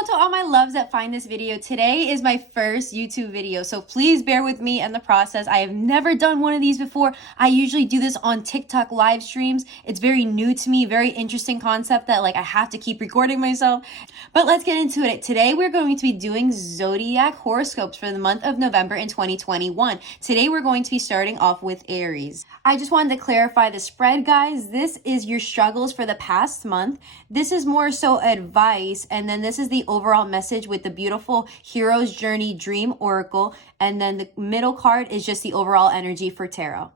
Hello to all my loves that find this video. Today is my first YouTube video, so please bear with me in the process. I have never done one of these before. I usually do this on TikTok live streams. It's very new to me, very interesting concept that I have to keep recording myself. But let's get into it. Today we're going to be doing zodiac horoscopes for the month of November in 2021. Today we're going to be starting off with Aries. I just wanted to clarify the spread, guys. This is your struggles for the past month. This is more so advice, and then this is the overall message with the beautiful Hero's Journey Dream Oracle, and then the middle card is just the overall energy for tarot.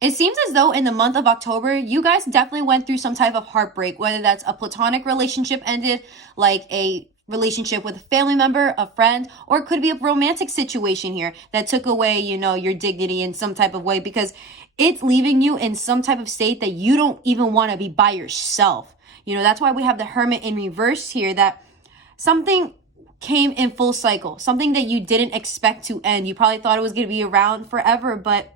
It seems as though in the month of October, you guys definitely went through some type of heartbreak, whether that's a platonic relationship ended, like a relationship with a family member, a friend, or it could be a romantic situation here that took away, your dignity in some type of way, because it's leaving you in some type of state that you don't even want to be by yourself. That's why we have the Hermit in reverse here, that something came in full cycle, something that you didn't expect to end. You probably thought it was going to be around forever, but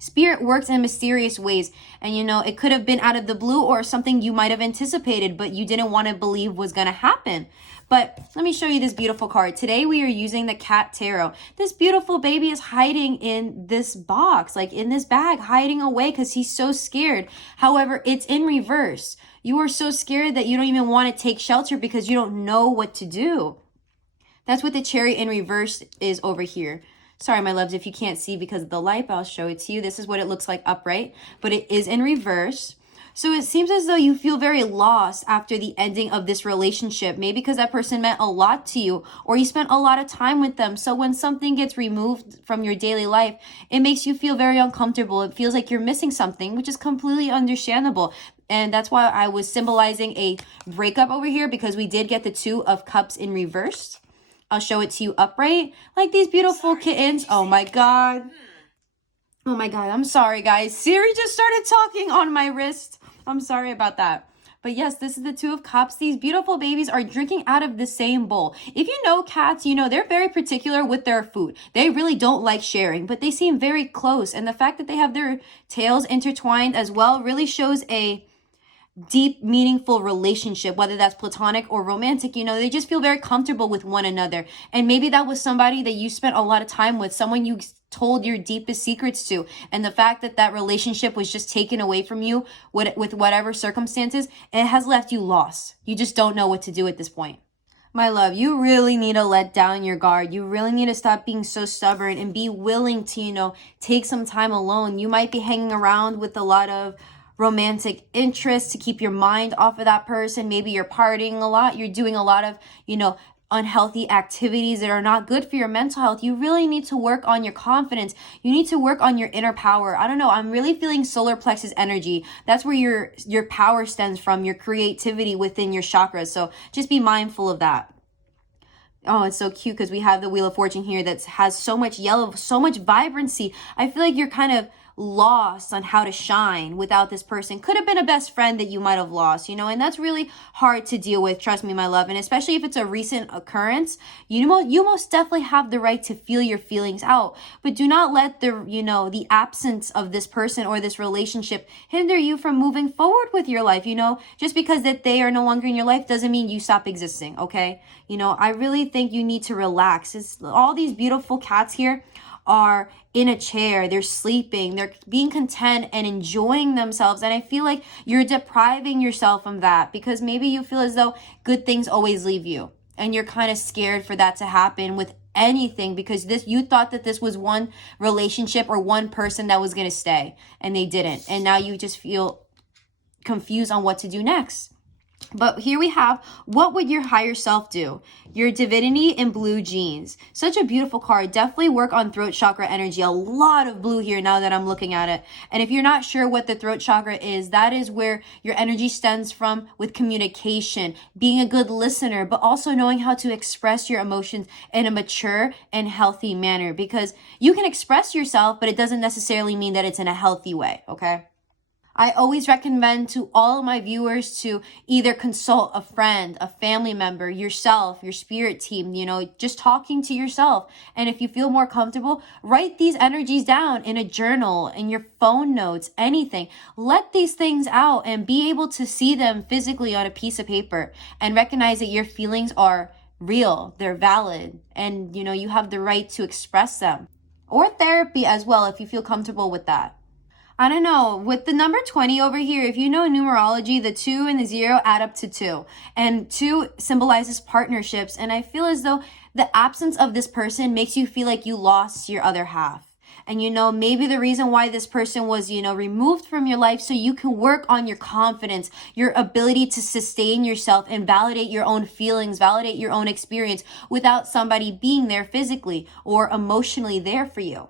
Spirit works in mysterious ways, and it could have been out of the blue or something you might have anticipated, but you didn't want to believe was going to happen. But let me show you this beautiful card. Today we are using the Cat Tarot. This beautiful baby is hiding in this box, in this bag, hiding away because he's so scared. However, it's in reverse. You are so scared that you don't even want to take shelter because you don't know what to do. That's what the cherry in reverse is over here. Sorry, my loves, if you can't see because of the light, but I'll show it to you. This is what it looks like upright, but it is in reverse. So it seems as though you feel very lost after the ending of this relationship, maybe because that person meant a lot to you or you spent a lot of time with them. So when something gets removed from your daily life, it makes you feel very uncomfortable. It feels like you're missing something, which is completely understandable. And that's why I was symbolizing a breakup over here, because we did get the Two of Cups in reverse. I'll show it to you upright, like these beautiful kittens. Oh my God. Oh my God, I'm sorry, guys. Siri just started talking on my wrist. I'm sorry about that. But yes, this is the Two of Cups. These beautiful babies are drinking out of the same bowl. If you know cats, they're very particular with their food. They really don't like sharing, but they seem very close. And the fact that they have their tails intertwined as well really shows a deep, meaningful relationship, whether that's platonic or romantic. They just feel very comfortable with one another. And maybe that was somebody that you spent a lot of time with, someone you told your deepest secrets to. And the fact that that relationship was just taken away from you with whatever circumstances, it has left you lost. You just don't know what to do at this point. My love, you really need to let down your guard. You really need to stop being so stubborn and be willing to, take some time alone. You might be hanging around with a lot of romantic interest to keep your mind off of that person. Maybe you're partying a lot. You're doing a lot of, unhealthy activities that are not good for your mental health. You really need to work on your confidence. You need to work on your inner power. I don't know. I'm really feeling solar plexus energy. That's where your power stems from, your creativity within your chakras. So just be mindful of that. Oh, it's so cute because we have the Wheel of Fortune here that has so much yellow, so much vibrancy. I feel like you're kind of lost on how to shine without this person. Could have been a best friend that you might have lost, and that's really hard to deal with. Trust me, my love. And especially if it's a recent occurrence, you most definitely have the right to feel your feelings out, but do not let the absence of this person or this relationship hinder you from moving forward with your life. Just because that they are no longer in your life doesn't mean you stop existing. Okay. I really think you need to relax. All these beautiful cats here are in a chair, they're sleeping, they're being content and enjoying themselves. And I feel like you're depriving yourself from that because maybe you feel as though good things always leave you. And you're kind of scared for that to happen with anything because you thought that this was one relationship or one person that was going to stay, and they didn't. And now you just feel confused on what to do next. But here we have, what would your higher self do? Your divinity in blue jeans. Such a beautiful card. Definitely work on throat chakra energy. A lot of blue here now that I'm looking at it. And if you're not sure what the throat chakra is, that is where your energy stems from with communication, being a good listener, but also knowing how to express your emotions in a mature and healthy manner. Because you can express yourself, but it doesn't necessarily mean that it's in a healthy way, okay? I always recommend to all of my viewers to either consult a friend, a family member, yourself, your spirit team, just talking to yourself. And if you feel more comfortable, write these energies down in a journal, in your phone notes, anything. Let these things out and be able to see them physically on a piece of paper and recognize that your feelings are real, they're valid, and you have the right to express them. Or therapy as well if you feel comfortable with that. I don't know, with the number 20 over here, if you know numerology, the 2 and the 0 add up to 2. And 2 symbolizes partnerships. And I feel as though the absence of this person makes you feel like you lost your other half. And maybe the reason why this person was, removed from your life so you can work on your confidence, your ability to sustain yourself and validate your own feelings, validate your own experience without somebody being there physically or emotionally there for you.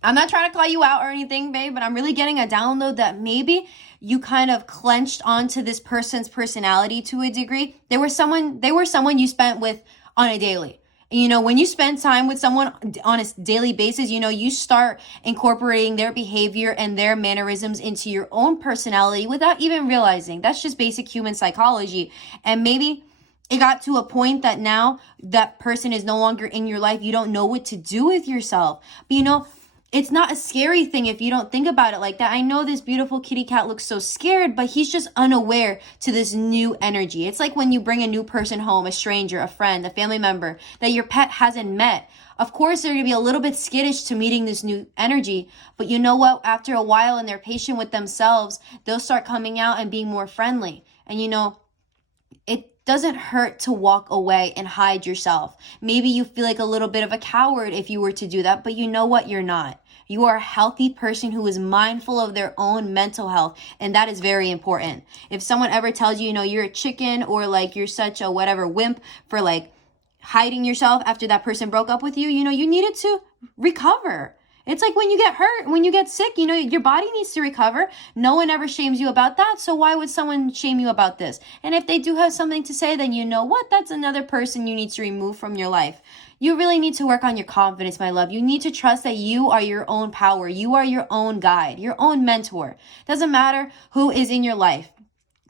I'm not trying to call you out or anything, babe, but I'm really getting a download that maybe you kind of clenched onto this person's personality to a degree. They were someone you spent with on a daily. When you spend time with someone on a daily basis, you start incorporating their behavior and their mannerisms into your own personality without even realizing. That's just basic human psychology. And maybe it got to a point that now that person is no longer in your life. You don't know what to do with yourself. But it's not a scary thing if you don't think about it like that. I know this beautiful kitty cat looks so scared, but he's just unaware to this new energy. It's like when you bring a new person home, a stranger, a friend, a family member that your pet hasn't met. Of course, they're going to be a little bit skittish to meeting this new energy. But you know what? After a while and they're patient with themselves, they'll start coming out and being more friendly. And it doesn't hurt to walk away and hide yourself. Maybe you feel like a little bit of a coward if you were to do that, but you know what? You're not. You are a healthy person who is mindful of their own mental health, and that is very important. If someone ever tells you, you're a chicken or like you're such a whatever wimp for like hiding yourself after that person broke up with you, you needed to recover. It's like when you get hurt, when you get sick, your body needs to recover. No one ever shames you about that. So why would someone shame you about this? And if they do have something to say, then you know what? That's another person you need to remove from your life. You really need to work on your confidence, my love. You need to trust that you are your own power. You are your own guide, your own mentor. Doesn't matter who is in your life,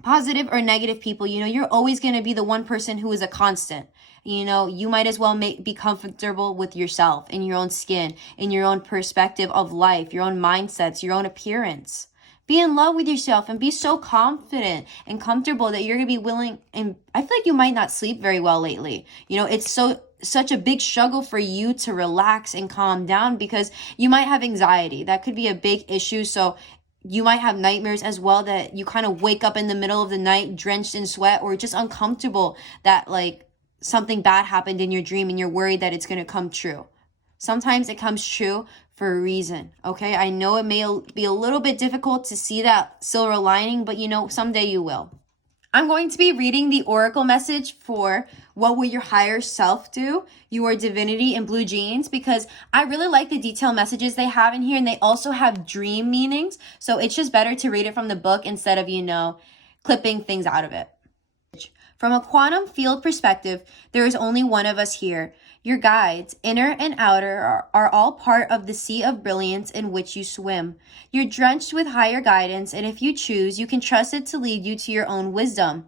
positive or negative people, you're always going to be the one person who is a constant. You might as well be comfortable with yourself, in your own skin, in your own perspective of life, your own mindsets, your own appearance. Be in love with yourself and be so confident and comfortable that you're going to be willing. And I feel like you might not sleep very well lately. It's such a big struggle for you to relax and calm down because you might have anxiety. That could be a big issue. So you might have nightmares as well, that you kind of wake up in the middle of the night drenched in sweat or just uncomfortable that like something bad happened in your dream and you're worried that it's going to come true. Sometimes it comes true for a reason, okay? I know it may be a little bit difficult to see that silver lining, but someday you will. I'm going to be reading the oracle message for what will your higher self do, your divinity in blue jeans, because I really like the detailed messages they have in here, and they also have dream meanings. So it's just better to read it from the book instead of, clipping things out of it. From a quantum field perspective, there is only one of us here. Your guides, inner and outer, are all part of the sea of brilliance in which you swim. You're drenched with higher guidance, and if you choose, you can trust it to lead you to your own wisdom.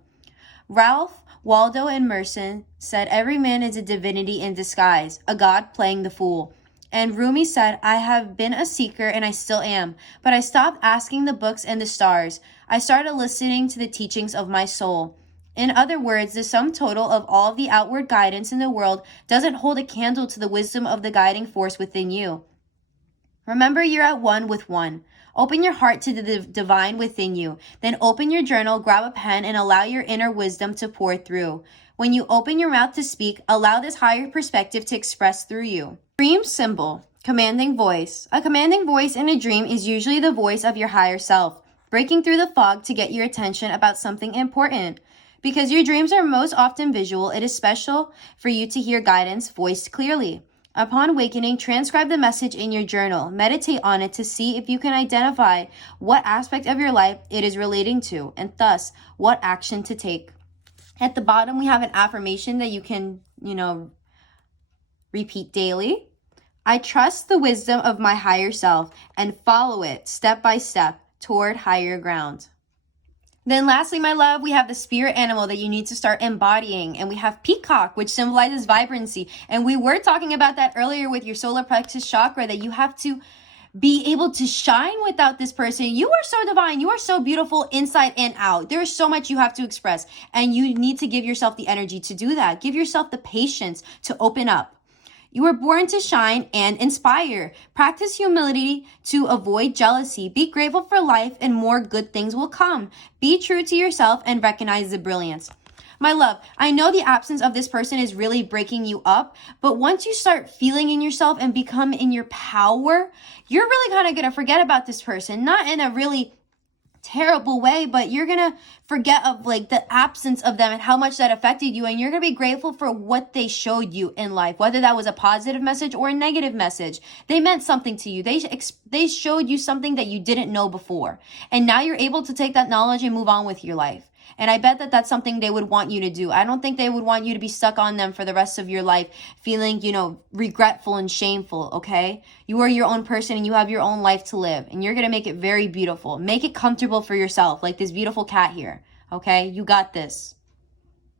Ralph Waldo Emerson said, "Every man is a divinity in disguise, a god playing the fool." And Rumi said, "I have been a seeker and I still am, but I stopped asking the books and the stars. I started listening to the teachings of my soul." In other words, the sum total of all the outward guidance in the world doesn't hold a candle to the wisdom of the guiding force within you. Remember, you're at one with one. Open your heart to the divine within you. Then open your journal, grab a pen, and allow your inner wisdom to pour through. When you open your mouth to speak, allow this higher perspective to express through you. Dream symbol, commanding voice. A commanding voice in a dream is usually the voice of your higher self, breaking through the fog to get your attention about something important. Because your dreams are most often visual, it is special for you to hear guidance voiced clearly. Upon awakening, transcribe the message in your journal. Meditate on it to see if you can identify what aspect of your life it is relating to, and thus what action to take. At the bottom, we have an affirmation that you can, repeat daily. I trust the wisdom of my higher self and follow it step by step. toward higher ground. Then lastly, my love, we have the spirit animal that you need to start embodying. And we have peacock, which symbolizes vibrancy. And we were talking about that earlier with your solar plexus chakra, that you have to be able to shine without this person. You are so divine. You are so beautiful inside and out. There is so much you have to express. And you need to give yourself the energy to do that. Give yourself the patience to open up. You were born to shine and inspire. Practice humility to avoid jealousy. Be grateful for life and more good things will come. Be true to yourself and recognize the brilliance. My love, I know the absence of this person is really breaking you up, but once you start feeling in yourself and become in your power, you're really kind of going to forget about this person. Not in a really terrible way, but you're gonna forget of like the absence of them and how much that affected you, and you're gonna be grateful for what they showed you in life, whether that was a positive message or a negative message. They meant something to you. They showed you something that you didn't know before, and now you're able to take that knowledge and move on with your life. And I bet that that's something they would want you to do. I don't think they would want you to be stuck on them for the rest of your life, feeling, regretful and shameful, okay? You are your own person and you have your own life to live. And you're going to make it very beautiful. Make it comfortable for yourself, like this beautiful cat here, okay? You got this.